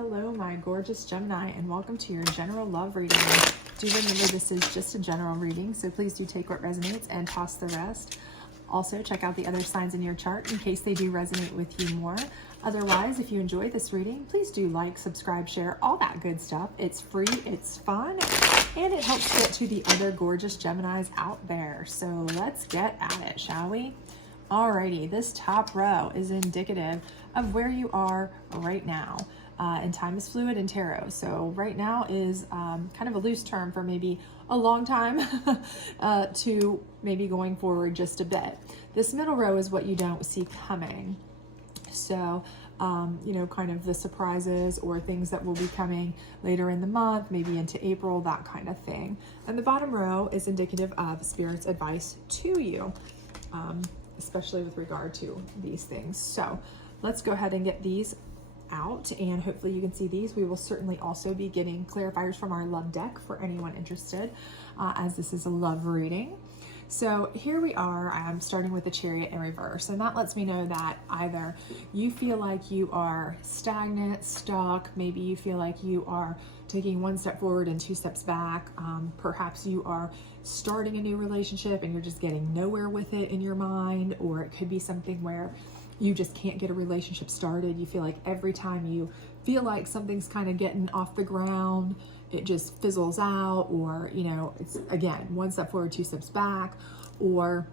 Hello, my gorgeous Gemini, and welcome to your general love reading. Do remember this is just a general reading, so please do take what resonates and toss the rest. Also, check out the other signs in your chart in case they do resonate with you more. Otherwise, if you enjoyed this reading, please do like, subscribe, share, all that good stuff. It's free, it's fun, and it helps get to the other gorgeous Geminis out there. So let's get at it, shall we? Alrighty, this top row is indicative of where you are right now. And time is fluid in tarot. So right now is kind of a loose term for maybe a long time to maybe going forward just a bit. This middle row is what you don't see coming. So, you know, kind of the surprises or things that will be coming later in the month, maybe into April, that kind of thing. And the bottom row is indicative of Spirit's advice to you, especially with regard to these things. So let's go ahead and get these out, and hopefully you can see these. We will certainly also be getting clarifiers from our love deck for anyone interested, as this is a love reading. So here we are. I'm starting with the Chariot in reverse, and that lets me know that either you feel like you are stagnant, stuck, maybe you feel like you are taking one step forward and two steps back. Perhaps you are starting a new relationship and you're just getting nowhere with it in your mind, or it could be something where you just can't get a relationship started. You feel like every time you feel like something's kind of getting off the ground, it just fizzles out, or, you know, it's again, one step forward, two steps back. Or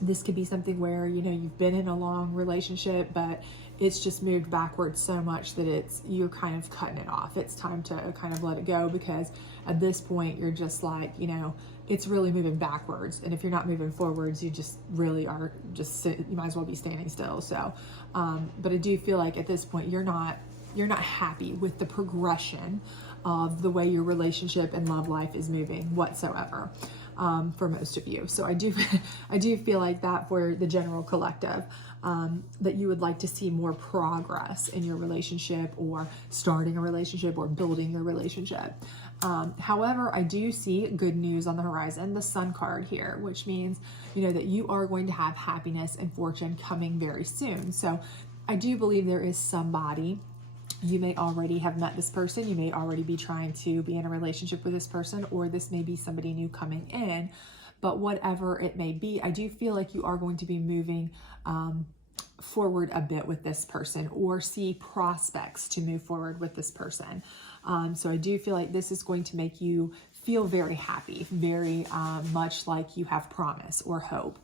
this could be something where, you know, you've been in a long relationship, but it's just moved backwards so much that you're kind of cutting it off. It's time to kind of let it go, because at this point you're just like, you know, it's really moving backwards. And if you're not moving forwards, you just really are you might as well be standing still. So, but I do feel like at this point, you're not happy with the progression of the way your relationship and love life is moving whatsoever, for most of you. So I do feel like that for the general collective, that you would like to see more progress in your relationship, or starting a relationship, or building your relationship. However, I do see good news on the horizon, the Sun card here, which means, you know, that you are going to have happiness and fortune coming very soon. So I do believe there is somebody. You may already have met this person. You may already be trying to be in a relationship with this person, or this may be somebody new coming in. But whatever it may be, I do feel like you are going to be moving forward a bit with this person, or see prospects to move forward with this person. So I do feel like this is going to make you feel very happy, very much like you have promise or hope.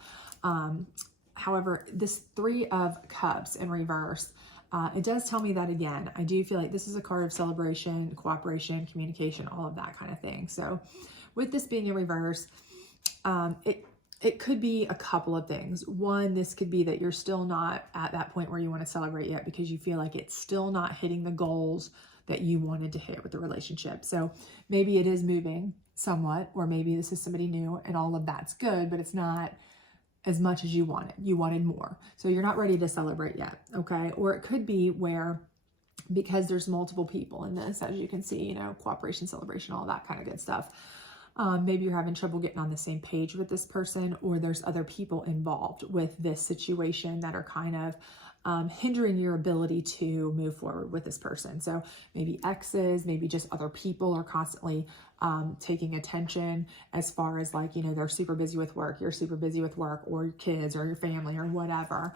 However, this Three of Cups in reverse, it does tell me that again. I do feel like this is a card of celebration, cooperation, communication, all of that kind of thing. So with this being in reverse, it could be a couple of things. One, this could be that you're still not at that point where you want to celebrate yet, because you feel like it's still not hitting the goals that you wanted to hit with the relationship. So maybe it is moving somewhat, or maybe this is somebody new, and all of that's good, but it's not as much as you wanted. You wanted more. So you're not ready to celebrate yet, okay? Or it could be where, because there's multiple people in this, as you can see, you know, cooperation, celebration, all that kind of good stuff. Maybe you're having trouble getting on the same page with this person, or there's other people involved with this situation that are kind of hindering your ability to move forward with this person. So maybe exes, maybe just other people are constantly taking attention, as far as like, you know, they're super busy with work, you're super busy with work, or your kids, or your family, or whatever.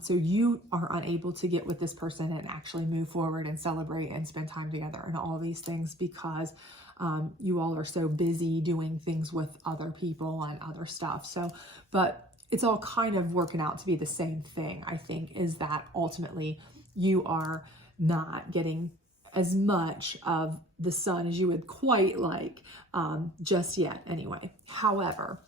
So you are unable to get with this person and actually move forward and celebrate and spend time together and all these things, because you all are so busy doing things with other people and other stuff. So, but it's all kind of working out to be the same thing, I think, is that ultimately you are not getting as much of the sun as you would quite like, just yet anyway. However,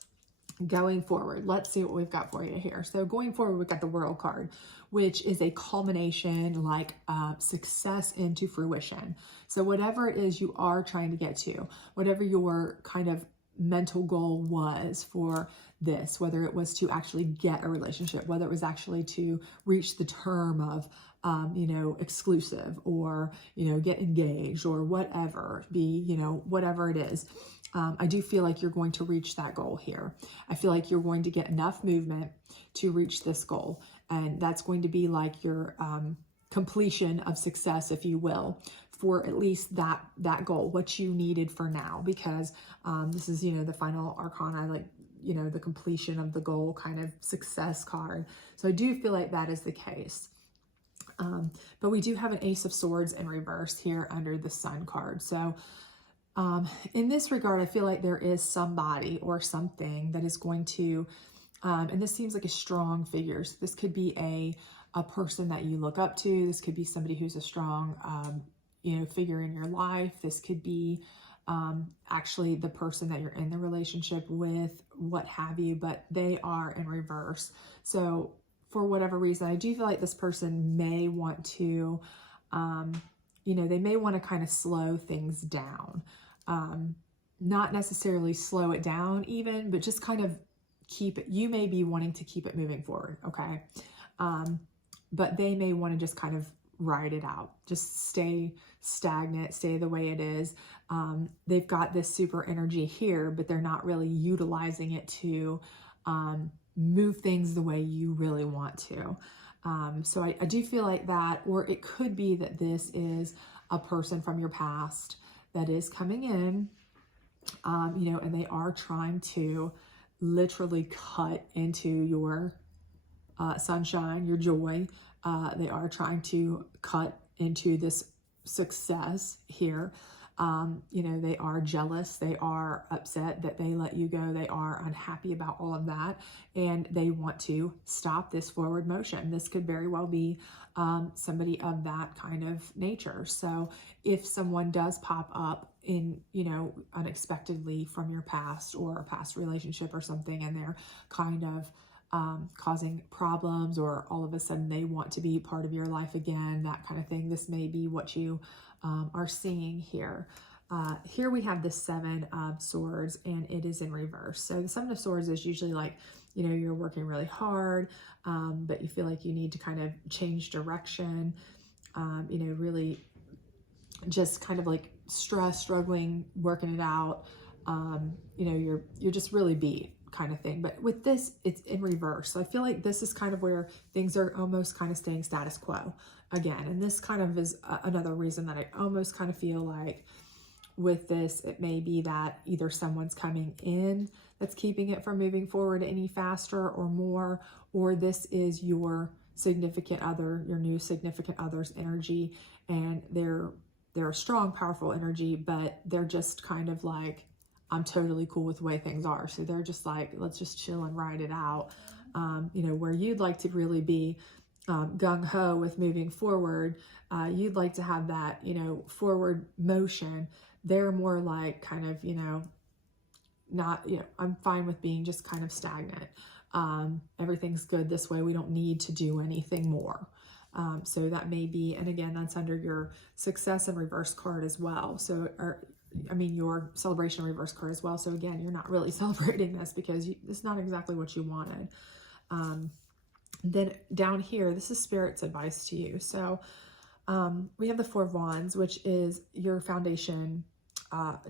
going forward, let's see what we've got for you here. So going forward, we've got the World card, which is a culmination, like success into fruition. So whatever it is you are trying to get to, whatever your kind of mental goal was for this, whether it was to actually get a relationship, whether it was actually to reach the term of, you know, exclusive, or, you know, get engaged, or whatever, you know, whatever it is. I do feel like you're going to reach that goal here. I feel like you're going to get enough movement to reach this goal. And that's going to be like your completion of success, if you will, for at least that goal, what you needed for now, because this is, you know, the final arcana, like, you know, the completion of the goal kind of success card. So I do feel like that is the case. But we do have an Ace of Swords in reverse here under the Sun card. So in this regard, I feel like there is somebody or something that is going to, and this seems like a strong figure. So this could be a person that you look up to. This could be somebody who's a strong, you know, figure in your life. This could be actually the person that you're in the relationship with, what have you, but they are in reverse. So for whatever reason, I do feel like this person may want to, you know, they may want to kind of slow things down. Not necessarily slow it down even, but just kind of keep it, you may be wanting to keep it moving forward, okay? But they may want to just kind of ride it out, just stay stagnant, stay the way it is. They've got this super energy here, but they're not really utilizing it to move things the way you really want to. So I do feel like that, or it could be that this is a person from your past that is coming in, you know, and they are trying to literally cut into your sunshine, your joy. They are trying to cut into this success here. You know, they are jealous. They are upset that they let you go. They are unhappy about all of that. And they want to stop this forward motion. This could very well be somebody of that kind of nature. So if someone does pop up in, you know, unexpectedly from your past or a past relationship or something, and they're kind of causing problems, or all of a sudden they want to be part of your life again, that kind of thing. This may be what you are seeing here. Here we have the Seven of Swords, and it is in reverse. So the Seven of Swords is usually like, you know, you're working really hard, but you feel like you need to kind of change direction, you know, really just kind of like struggling, working it out. You know, you're just really beat, kind of thing. But with this, it's in reverse. So I feel like this is kind of where things are almost kind of staying status quo again. And this kind of is another reason that I almost kind of feel like with this, it may be that either someone's coming in that's keeping it from moving forward any faster or more, or this is your significant other, your new significant other's energy, and they're a strong, powerful energy, but they're just kind of like, I'm totally cool with the way things are. So they're just like, let's just chill and ride it out. You know, where you'd like to really be gung-ho with moving forward, you'd like to have that, you know, forward motion. They're more like kind of, you know, not, you know, I'm fine with being just kind of stagnant. Everything's good this way. We don't need to do anything more. So that may be, and again, that's under your Success in reverse card as well. So, I mean, your Celebration reverse card as well. So again, you're not really celebrating this because it's not exactly what you wanted. Then down here, this is Spirit's advice to you. So we have the Four of Wands, which is your foundation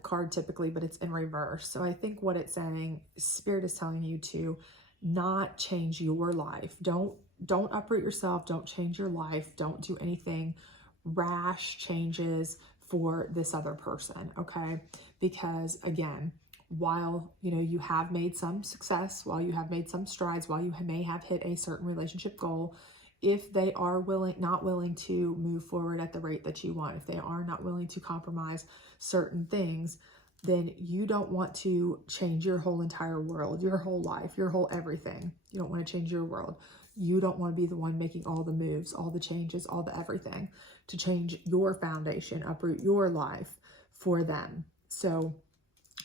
card typically, but it's in reverse. So I think what it's saying, Spirit is telling you to not change your life. Don't uproot yourself. Don't change your life. Don't do anything rash changes for this other person, okay? Because again, while, you know, you have made some success, while you have made some strides, while you may have hit a certain relationship goal, if they are not willing to move forward at the rate that you want, if they are not willing to compromise certain things, then you don't want to change your whole entire world, your whole life, your whole everything. You don't want to change your world. You don't want to be the one making all the moves, all the changes, all the everything to change your foundation, uproot your life for them. So,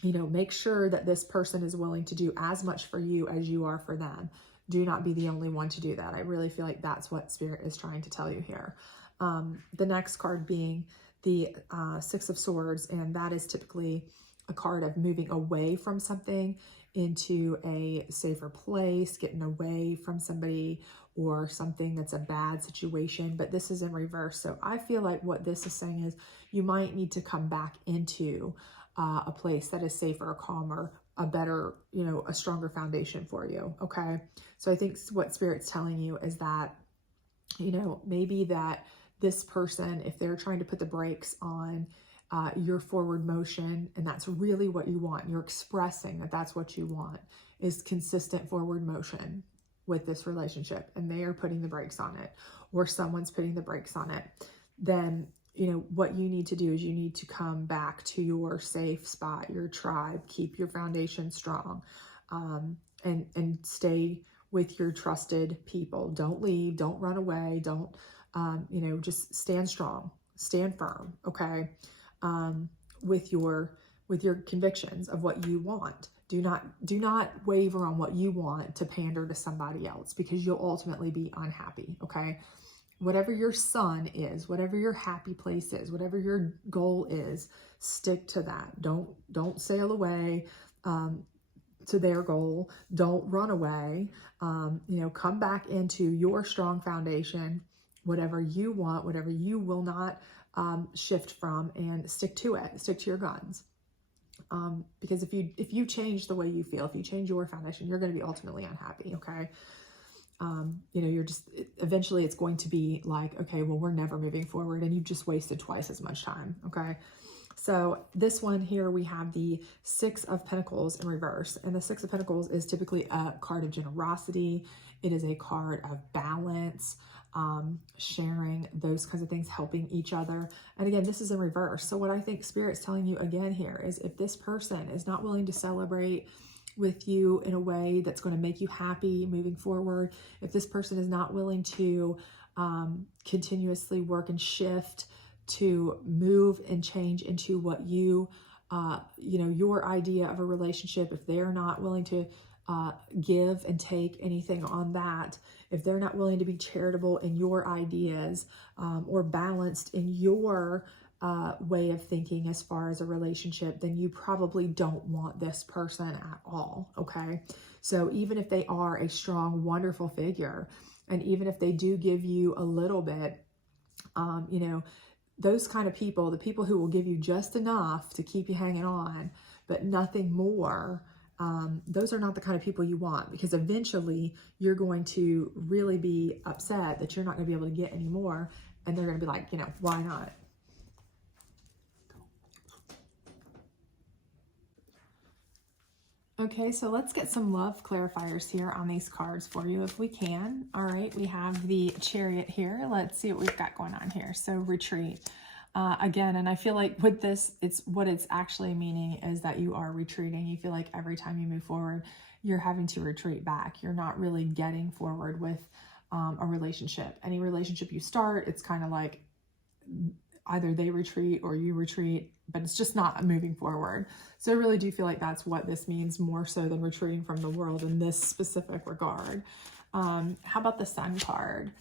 you know, make sure that this person is willing to do as much for you as you are for them. Do not be the only one to do that. I really feel like that's what Spirit is trying to tell you here. The next card being the Six of Swords, and that is typically a card of moving away from something into a safer place, getting away from somebody or something that's a bad situation, but this is in reverse. So I feel like what this is saying is you might need to come back into a place that is safer, calmer, a better, you know, a stronger foundation for you, okay? So I think what Spirit's telling you is that, you know, maybe that this person, if they're trying to put the brakes on your forward motion, and that's really what you want, you're expressing that that's what you want, is consistent forward motion with this relationship, and they are putting the brakes on it, or someone's putting the brakes on it, then, you know, what you need to do is you need to come back to your safe spot, your tribe, keep your foundation strong, and stay with your trusted people. Don't leave, don't run away, don't, you know, just stand strong, stand firm, okay? With your convictions of what you want. Do not waver on what you want to pander to somebody else, because you'll ultimately be unhappy, okay? Whatever your sun is, whatever your happy place is, whatever your goal is, stick to that. Don't sail away to their goal. Don't run away. You know, come back into your strong foundation, whatever you want, whatever you will not shift from, and stick to it. Stick to your guns. Because if you change the way you feel, if you change your foundation, you're going to be ultimately unhappy. Okay. You know, eventually it's going to be like, okay, well, we're never moving forward, and you've just wasted twice as much time. Okay. So this one here, we have the Six of Pentacles in reverse, and the Six of Pentacles is typically a card of generosity. It is a card of balance, sharing, those kinds of things, helping each other. And again, this is in reverse. So what I think Spirit's telling you again here is, if this person is not willing to celebrate with you in a way that's going to make you happy moving forward, if this person is not willing to continuously work and shift to move and change into what you know, your idea of a relationship, if they're not willing to give and take anything on that, if they're not willing to be charitable in your ideas, or balanced in your way of thinking as far as a relationship, then you probably don't want this person at all. Okay. So even if they are a strong, wonderful figure, and even if they do give you a little bit, you know, those kind of people, the people who will give you just enough to keep you hanging on, but nothing more, those are not the kind of people you want, because eventually you're going to really be upset that you're not going to be able to get any more, and they're going to be like, you know, why not? Okay, so let's get some love clarifiers here on these cards for you if we can. All right, we have the Chariot here. Let's see what we've got going on here. So retreat. Again, and I feel like with this, what it's actually meaning is that you are retreating. You feel like every time you move forward, you're having to retreat back. You're not really getting forward with a relationship. Any relationship you start, it's kind of like either they retreat or you retreat, but it's just not moving forward. So I really do feel like that's what this means, more so than retreating from the world in this specific regard. How about the Sun card?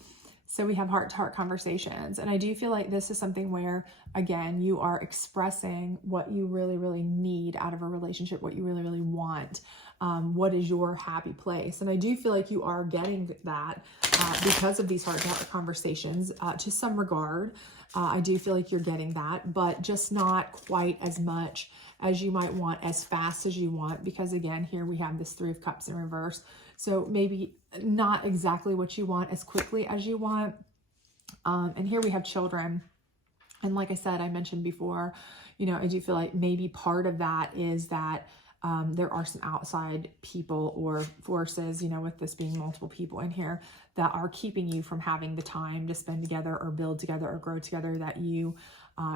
So we have heart-to-heart conversations. And I do feel like this is something where, again, you are expressing what you really, really need out of a relationship, what you really, really want. What is your happy place? And I do feel like you are getting that because of these heart-to-heart conversations to some regard. I do feel like you're getting that, but just not quite as much as you might want, as fast as you want, because again, here we have this Three of Cups in reverse. So maybe not exactly what you want as quickly as you want. And here we have children. And like I said, I mentioned before, you know, I do feel like maybe part of that is that there are some outside people or forces, you know, with this being multiple people in here, that are keeping you from having the time to spend together or build together or grow together that you,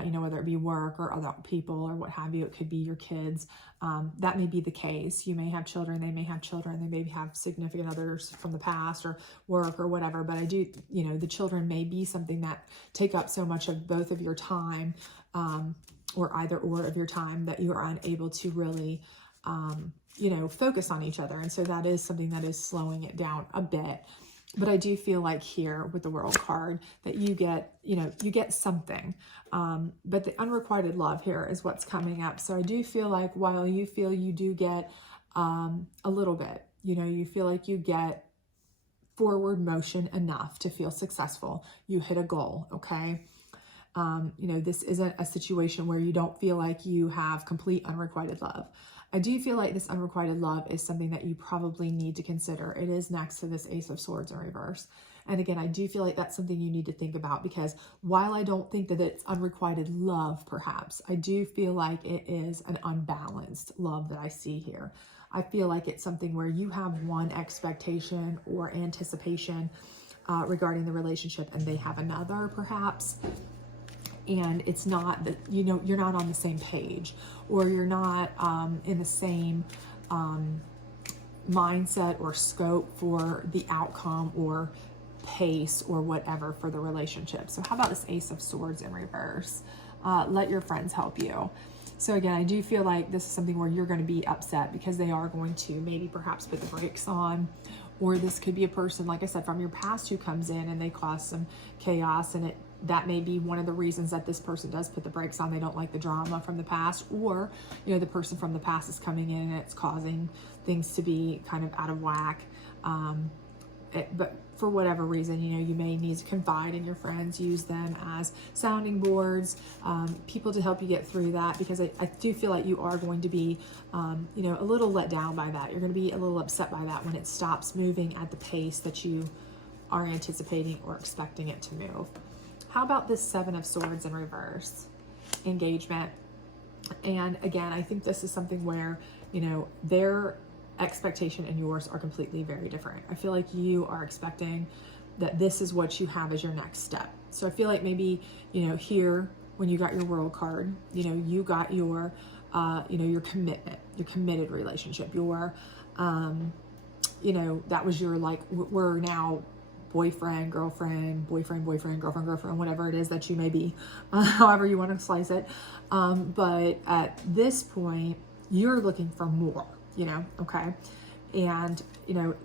you know, whether it be work or other people or what have you, it could be your kids. That may be the case. You may have children, they may have children, they may have significant others from the past or work or whatever. But I do, you know, the children may be something that take up so much of both of your time, or either or of your time, that you are unable to really, you know, focus on each other. And so that is something that is slowing it down a bit. But I do feel like here with the World card that you get, you know, you get something. But the unrequited love here is what's coming up. So I do feel like while you feel you do get a little bit, you know, you feel like you get forward motion enough to feel successful. You hit a goal, okay? You know, this isn't a situation where you don't feel like you have complete unrequited love. I do feel like this unrequited love is something that you probably need to consider. It is next to this Ace of Swords in reverse. And again, I do feel like that's something you need to think about, because while I don't think that it's unrequited love, perhaps, I do feel like it is an unbalanced love that I see here. I feel like it's something where you have one expectation or anticipation regarding the relationship, and they have another, perhaps. And it's not that, you're not on the same page, or you're not in the same mindset or scope for the outcome or pace or whatever for the relationship. So how about this Ace of Swords in reverse? Let your friends help you. So again, I do feel like this is something where you're going to be upset because they are going to maybe perhaps put the brakes on, or this could be a person, like I said, from your past who comes in and they cause some chaos, and that may be one of the reasons that this person does put the brakes on. They don't like the drama from the past, or the person from the past is coming in and it's causing things to be kind of out of whack. But for whatever reason, you may need to confide in your friends, use them as sounding boards, people to help you get through that, because I do feel like you are going to be, a little let down by that. You're going to be a little upset by that when it stops moving at the pace that you are anticipating or expecting it to move. How about this Seven of Swords in reverse? Engagement. And again, I think this is something where, their expectation and yours are completely very different. I feel like you are expecting that this is what you have as your next step. So I feel like maybe, here when you got your World card, you got your, your commitment, your committed relationship, your, that was your, like, we're now boyfriend, girlfriend, girlfriend, whatever it is that you may be, however you want to slice it. But at this point, you're looking for more. Okay. And,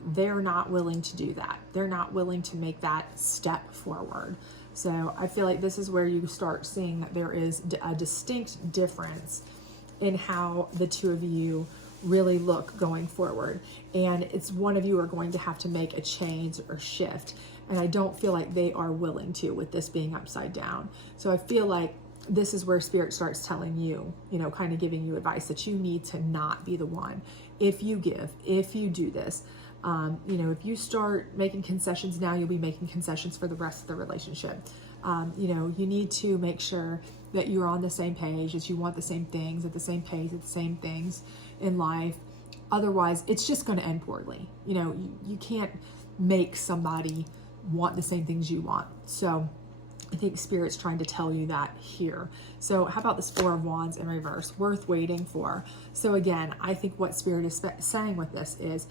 they're not willing to do that. They're not willing to make that step forward. So I feel like this is where you start seeing that there is a distinct difference in how the two of you really look going forward. And it's one of you are going to have to make a change or shift. And I don't feel like they are willing to, with this being upside down. So I feel like this is where Spirit starts telling you, kind of giving you advice that you need to not be the one. If you give, if you do this, if you start making concessions now, you'll be making concessions for the rest of the relationship. You need to make sure that you're on the same page, that you want the same things at the same pace, at the same things in life. Otherwise, it's just going to end poorly. You can't make somebody want the same things you want. So I think Spirit's trying to tell you that here. So how about this Four of Wands in reverse? Worth waiting for. So again, I think what Spirit is saying with this is,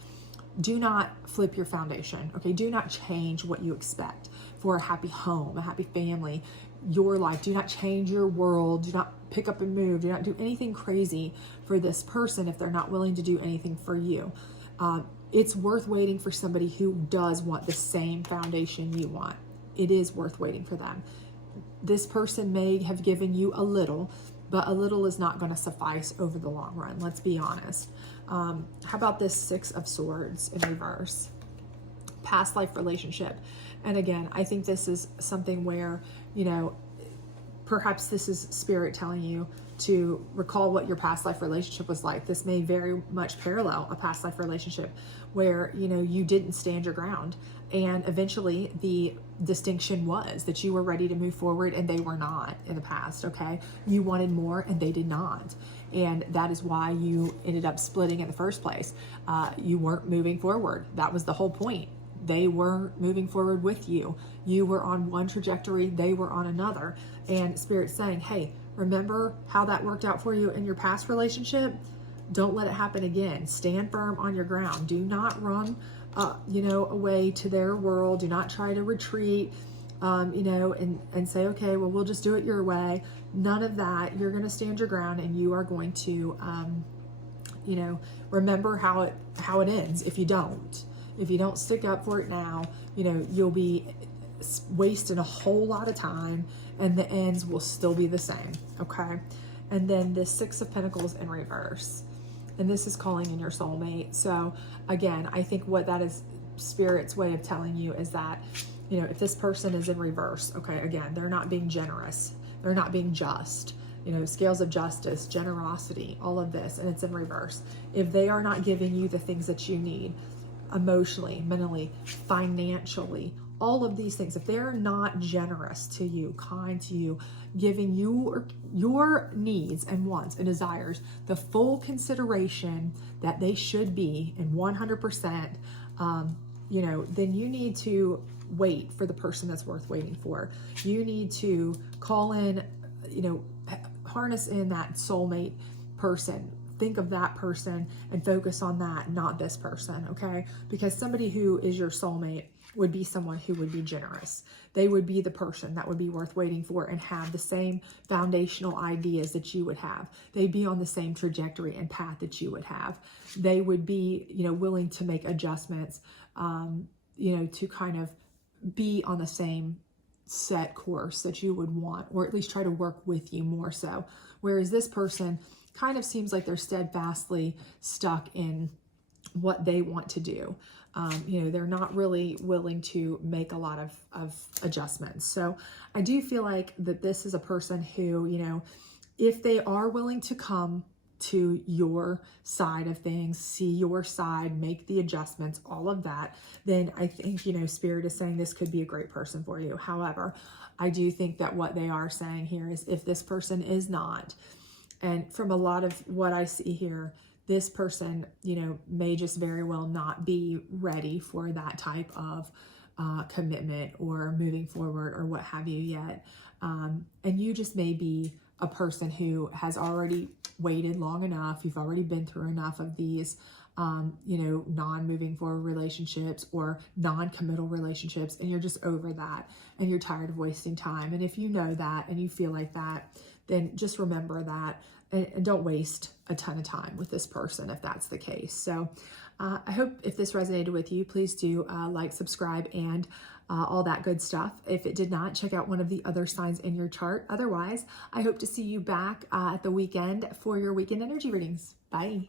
do not flip your foundation, okay? Do not change what you expect for a happy home, a happy family, your life. Do not change your world. Do not pick up and move. Do not do anything crazy for this person if they're not willing to do anything for you. It's worth waiting for somebody who does want the same foundation you want. It is worth waiting for them. This person may have given you a little, but a little is not going to suffice over the long run. Let's be honest. How about this Six of Swords in reverse? Past life relationship. And again, I think this is something where, perhaps this is Spirit telling you to recall what your past life relationship was like. This may very much parallel a past life relationship where, you didn't stand your ground. And eventually the distinction was that you were ready to move forward and they were not in the past, okay? You wanted more and they did not. And that is why you ended up splitting in the first place. You weren't moving forward. That was the whole point. They weren't moving forward with you. You were on one trajectory, they were on another. And Spirit's saying, hey, remember how that worked out for you in your past relationship? Don't let it happen again. Stand firm on your ground. Do not run, away to their world. Do not try to retreat, and say, okay, well, we'll just do it your way. None of that. You're going to stand your ground, and you are going to, remember how it ends. If you don't stick up for it now, you'll be wasting a whole lot of time, and the ends will still be the same. Okay. And then the Six of Pentacles in reverse. And this is calling in your soulmate. So again, I think what that is Spirit's way of telling you is that, if this person is in reverse, okay, again, they're not being generous. They're not being just, scales of justice, generosity, all of this, and it's in reverse. If they are not giving you the things that you need, emotionally, mentally, financially, all of these things, if they're not generous to you, kind to you, giving you your needs and wants and desires the full consideration that they should be, and 100%, then you need to wait for the person that's worth waiting for. You need to call in, harness in that soulmate person. Think of that person and focus on that, not this person, okay? Because somebody who is your soulmate would be someone who would be generous. They would be the person that would be worth waiting for and have the same foundational ideas that you would have. They'd be on the same trajectory and path that you would have. They would be, willing to make adjustments, to kind of be on the same set course that you would want, or at least try to work with you more so. Whereas this person kind of seems like they're steadfastly stuck in what they want to do. They're not really willing to make a lot of adjustments. So I do feel like that this is a person who, if they are willing to come to your side of things, see your side, make the adjustments, all of that, then I think, Spirit is saying this could be a great person for you. However, I do think that what they are saying here is if this person is not, and from a lot of what I see here, this person, may just very well not be ready for that type of commitment or moving forward or what have you yet. And you just may be a person who has already waited long enough. You've already been through enough of these, non-moving forward relationships or non-committal relationships, and you're just over that and you're tired of wasting time. And if you know that and you feel like that, then just remember that and don't waste a ton of time with this person if that's the case. So I hope if this resonated with you, please do like, subscribe, and all that good stuff. If it did not, check out one of the other signs in your chart. Otherwise, I hope to see you back at the weekend for your weekend energy readings. Bye.